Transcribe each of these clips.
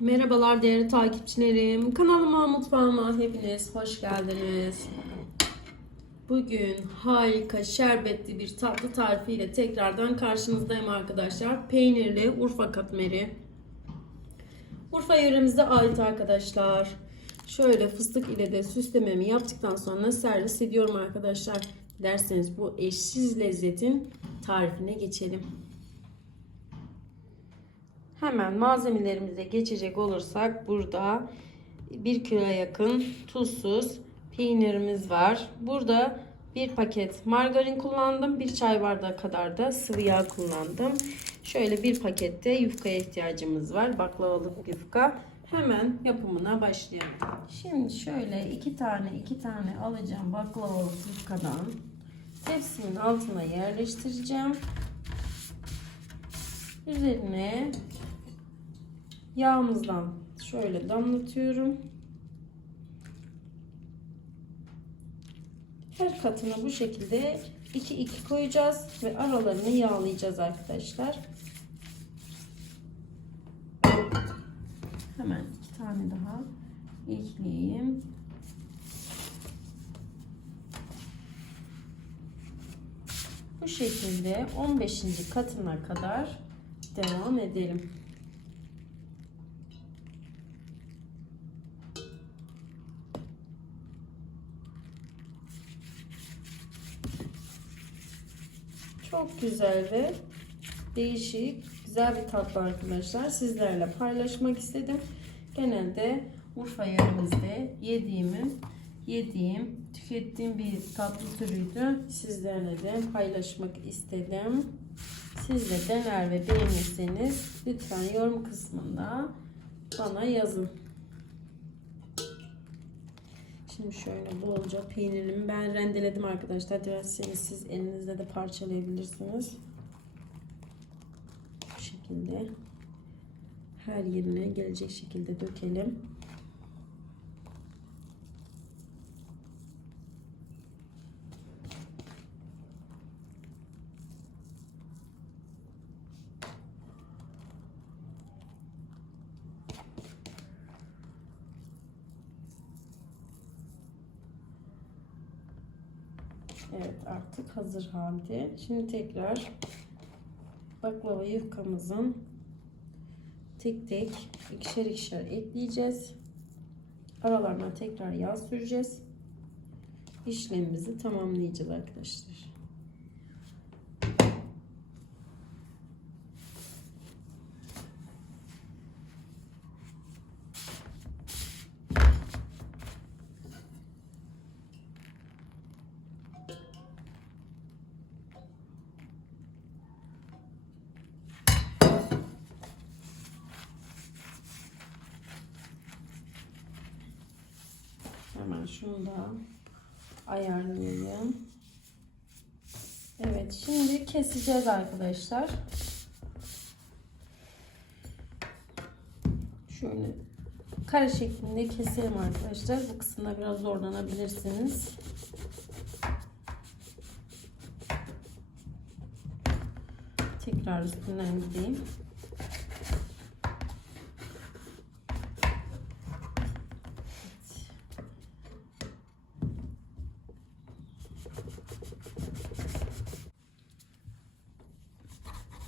Merhabalar değerli takipçilerim. Kanalıma, mutfağıma hepiniz hoş geldiniz. Bugün harika şerbetli bir tatlı tarifiyle tekrardan karşınızdayım arkadaşlar. Peynirli Urfa katmeri. Urfa yöremize ait arkadaşlar. Şöyle fıstık ile de süslememi yaptıktan sonra servis ediyorum arkadaşlar. Derseniz bu eşsiz lezzetin tarifine geçelim. Hemen malzemelerimize geçecek olursak burada 1 kilo yakın tuzsuz peynirimiz var. Burada bir paket margarin kullandım. Bir çay bardağı kadar da sıvı yağ kullandım. Şöyle bir pakette yufkaya ihtiyacımız var. Baklavalık yufka. Hemen yapımına başlayalım. Şimdi şöyle iki tane iki tane alacağım baklavalık yufkadan. Tepsimin altına yerleştireceğim. Üzerine yağımızdan şöyle damlatıyorum. Her katına bu şekilde 2 2 koyacağız ve aralarını yağlayacağız arkadaşlar. Hemen iki tane daha ekleyeyim. Bu şekilde 15. katına kadar devam edelim. Çok güzel ve değişik, güzel bir tatlı arkadaşlar. Sizlerle paylaşmak istedim. Genelde Urfa yöremizde yediğimi, yediğim, tükettiğim bir tatlı türüydü. Sizlerle de paylaşmak istedim. Siz de dener ve beğenirseniz lütfen yorum kısmında bana yazın. Şimdi şöyle bolca peynirimi ben rendeledim arkadaşlar. Dilerseniz siz elinizde de parçalayabilirsiniz. Bu şekilde her yerine gelecek şekilde dökelim. Evet artık hazır halde. Şimdi tekrar baklava yufkamızın tek tek ikişer ikişer ekleyeceğiz. Aralarına tekrar yağ süreceğiz. İşlemimizi tamamlayacağız arkadaşlar. Hemen şunu da ayarlayayım. Evet şimdi keseceğiz arkadaşlar. Şöyle kare şeklinde keselim arkadaşlar. Bu kısımda biraz zorlanabilirsiniz. Tekrar üstünden gideyim.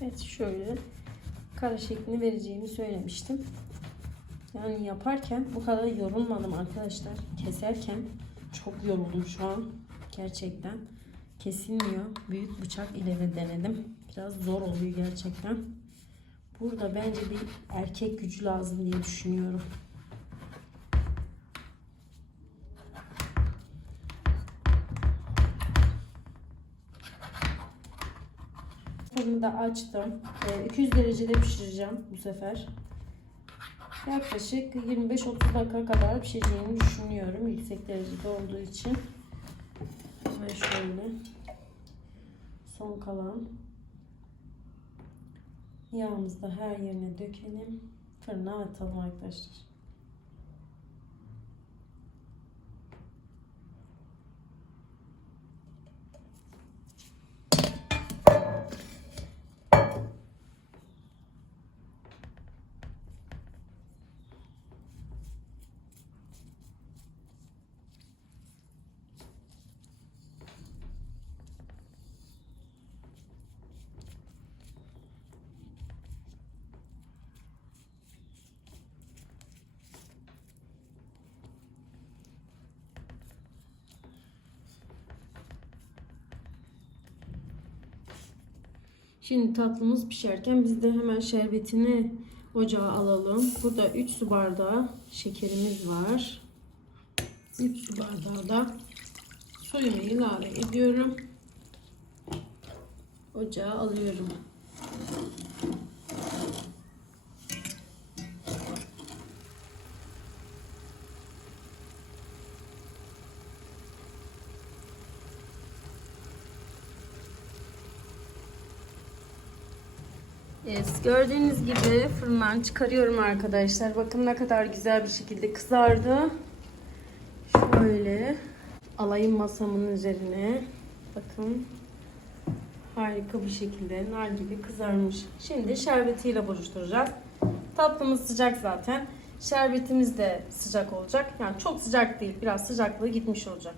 Evet şöyle kare şeklini vereceğimi söylemiştim. Yani yaparken bu kadar yorulmadım arkadaşlar. Keserken çok yoruldum şu an. Gerçekten kesilmiyor. Büyük bıçak ile de denedim. Biraz zor oluyor gerçekten. Burada bence bir erkek gücü lazım diye düşünüyorum. Fırını da açtım. Ee, 200 derecede pişireceğim bu sefer. Yaklaşık 25-30 dakika kadar pişeceğini düşünüyorum. Yüksek derecede olduğu için. Hemen şöyle son kalan yağımızı da her yerine dökelim. Fırına atalım arkadaşlar. Şimdi tatlımız pişerken biz de hemen şerbetini ocağa alalım. Burada 3 su bardağı şekerimiz var. 3 su bardağı da suyumu ilave ediyorum. Ocağa alıyorum. Evet, gördüğünüz gibi fırından çıkarıyorum arkadaşlar. Bakın ne kadar güzel bir şekilde kızardı. Şöyle alayım masamın üzerine. Bakın harika bir şekilde nar gibi kızarmış. Şimdi şerbetiyle buluşturacağız. Tatlımız sıcak zaten. Şerbetimiz de sıcak olacak. Yani çok sıcak değil. Biraz sıcaklığı gitmiş olacak.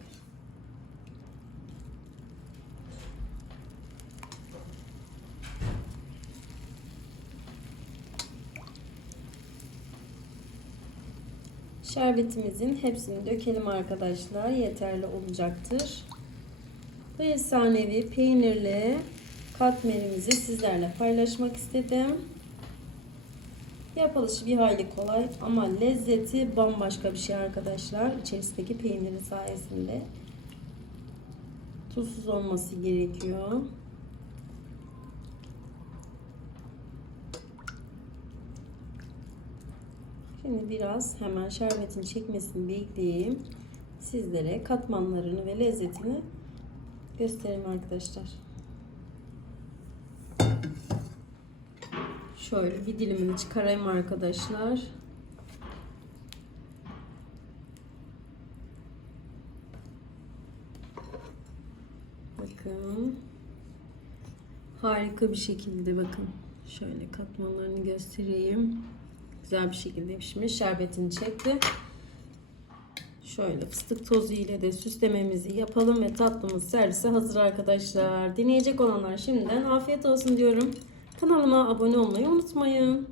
Şerbetimizin hepsini dökelim arkadaşlar. Yeterli olacaktır. Bu efsanevi peynirli katmerimizi sizlerle paylaşmak istedim. Yapılışı bir hayli kolay ama lezzeti bambaşka bir şey arkadaşlar. İçerisindeki peynirin sayesinde. Tuzsuz olması gerekiyor. Şimdi biraz hemen şerbetin çekmesini bekleyeyim. Sizlere katmanlarını ve lezzetini göstereyim arkadaşlar. Şöyle bir dilimini çıkarayım arkadaşlar. Bakın. Harika bir şekilde bakın. Şöyle katmanlarını göstereyim. Güzel bir şekilde pişmiş. Şerbetini çekti. Şöyle fıstık tozu ile de süslememizi yapalım ve tatlımız servise hazır arkadaşlar. Deneyecek olanlar şimdiden afiyet olsun diyorum. Kanalıma abone olmayı unutmayın.